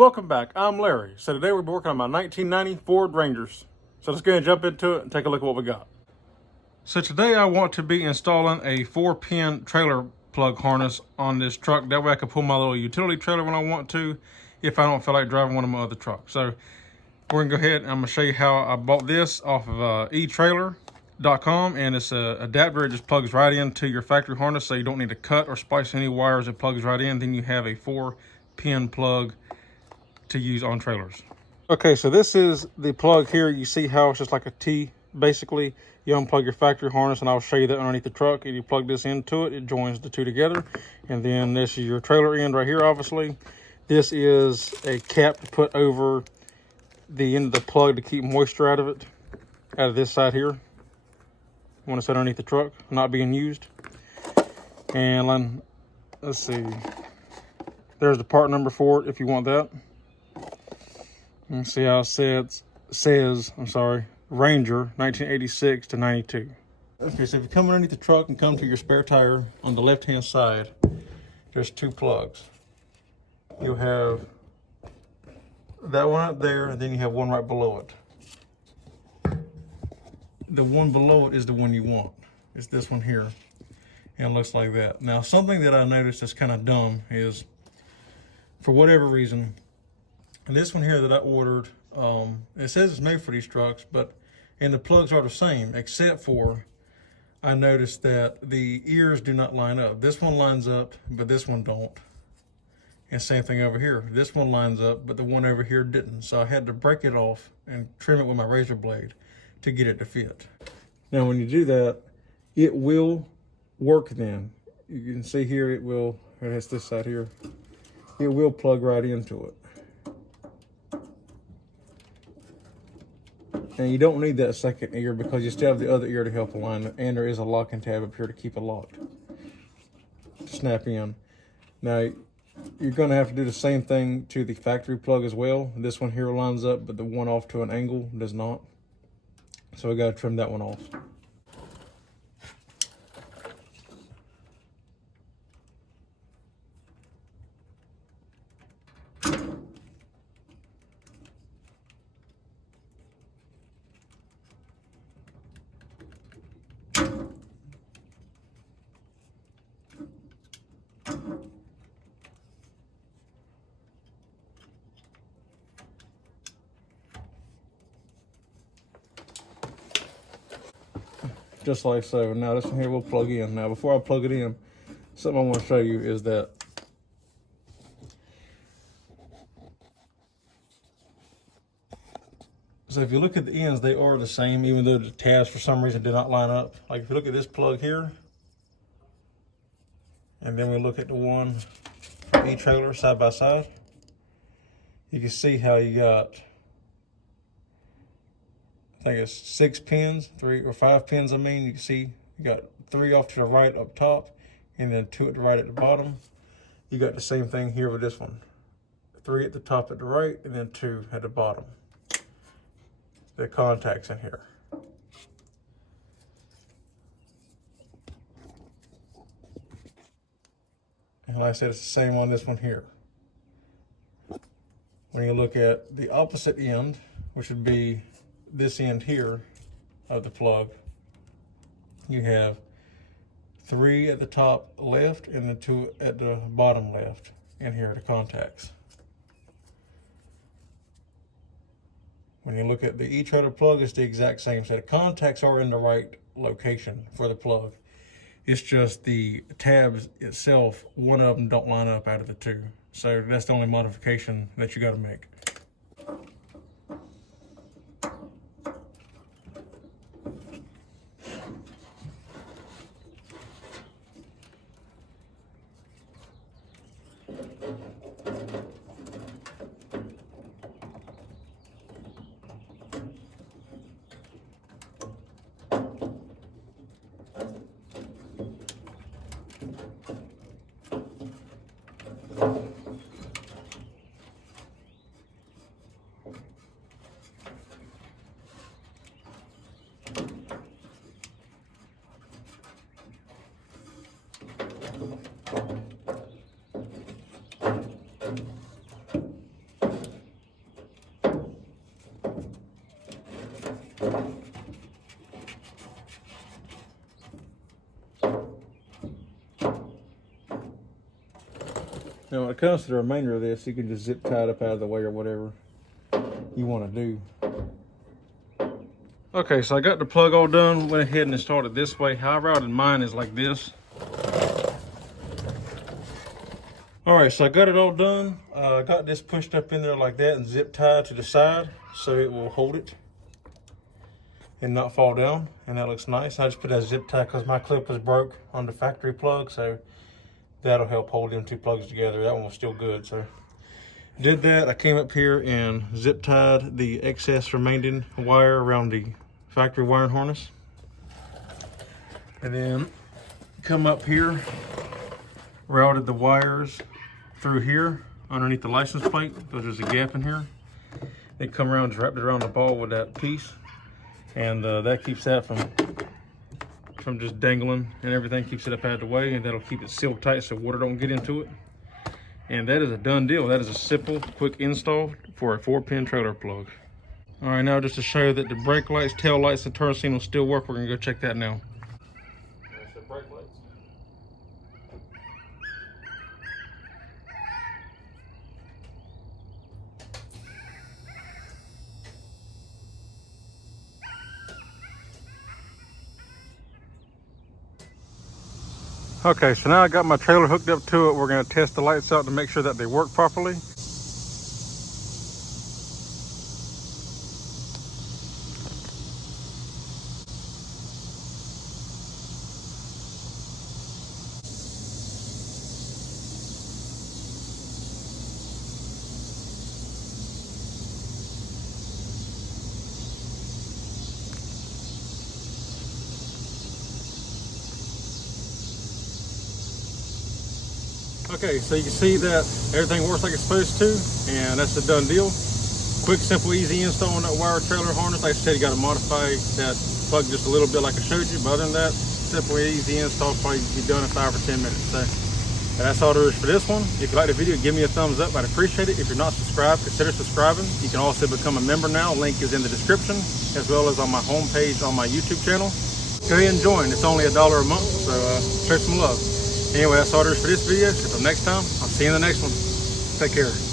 Welcome back, I'm Larry. So today we're working on my 1990 Ford Rangers. So let's go ahead and jump into it and take a look at what we got. So today I want to be installing a 4-pin trailer plug harness on this truck. That way I can pull my little utility trailer when I want to, if I don't feel like driving one of my other trucks. So we're gonna go ahead and I'm gonna show you how I bought this off of eTrailer.com, and it's an adapter. It just plugs right into your factory harness, so you don't need to cut or splice any wires. It plugs right in. Then you have a 4-pin plug to use on trailers. Okay, so this is the plug here. You see how it's just like a T, basically. You unplug your factory harness, and I'll show you that underneath the truck. And you plug this into it, it joins the two together. And then this is your trailer end right here, obviously. This is a cap to put over the end of the plug to keep moisture out of this side here when it's underneath the truck, not being used. And let's see, there's the part number for it if you want that. Let's see how it says, Ranger 1986 to 92. Okay, so if you come underneath the truck and come to your spare tire on the left-hand side, there's two plugs. You'll have that one up there, and then you have one right below it. The one below it is the one you want. It's this one here, and it looks like that. Now, something that I noticed that's kind of dumb is, for whatever reason, and this one here that I ordered, it says it's made for these trucks, and the plugs are the same, except for I noticed that the ears do not line up. This one lines up, but this one don't. And same thing over here. This one lines up, but the one over here didn't. So I had to break it off and trim it with my razor blade to get it to fit. Now, when you do that, it will work then. You can see here, it has this side here. It will plug right into it. And you don't need that second ear because you still have the other ear to help align it, and there is a locking tab up here to keep it locked, to snap in. Now, you're going to have to do the same thing to the factory plug as well. This one here lines up, but the one off to an angle does not. So we got to trim that one off. Just like so. Now this one here will plug in. Now before I plug it in, something I want to show you is that so if you look at the ends, they are the same, even though the tabs for some reason did not line up. Like if you look at this plug here, and then we look at the one from eTrailer side by side, you can see how you got, I think it's 6 pins, 3 or 5 pins. You can see you got 3 off to the right up top, and then 2 at the right at the bottom. You got the same thing here with this one. 3 at the top at the right, and then 2 at the bottom. The contacts in here. And like I said, it's the same on this one here. When you look at the opposite end, which would be this end here of the plug, you have 3 at the top left and then 2 at the bottom left. And here are the contacts. When you look at the eTrailer plug, it's the exact same. So the contacts are in the right location for the plug. It's just the tabs itself, one of them don't line up out of the two. So that's the only modification that you got to make. Now, when it comes to the remainder of this, you can just zip tie it up out of the way or whatever you want to do. Okay, so I got the plug all done, went ahead and installed it this way. How I routed mine is like this. All right, so I got it all done. I got this pushed up in there like that and zip tied to the side so it will hold it and not fall down, and that looks nice. I just put that zip tie because my clip was broke on the factory plug, so that'll help hold them two plugs together. That one was still good, so did that. I came up here and zip tied the excess remaining wire around the factory wiring harness, and then come up here, routed the wires through here underneath the license plate because there's a gap in here. They come around, just wrapped it around the ball with that piece, and that keeps that from just dangling, and everything keeps it up out of the way, and that'll keep it sealed tight so water don't get into it. And that is a done deal. That is a simple, quick install for a 4-pin trailer plug. All right, now just to show you that the brake lights, tail lights, and turn signal still work, we're gonna go check that now. There's the brake lights. Okay, so now I got my trailer hooked up to it. We're gonna test the lights out to make sure that they work properly. Okay, so you can see that everything works like it's supposed to, and that's a done deal. Quick, simple, easy install on that wire trailer harness. Like I said, you got to modify that plug just a little bit like I showed you, but other than that, simple, easy install, probably be done in 5 or 10 minutes. So that's all there is for this one. If you like the video, give me a thumbs up. I'd appreciate it. If you're not subscribed, consider subscribing. You can also become a member now. Link is in the description, as well as on my homepage on my YouTube channel. Go ahead and join. It's only $1 a month, so show some love. Anyway, that's all there is for this video. Until next time, I'll see you in the next one. Take care.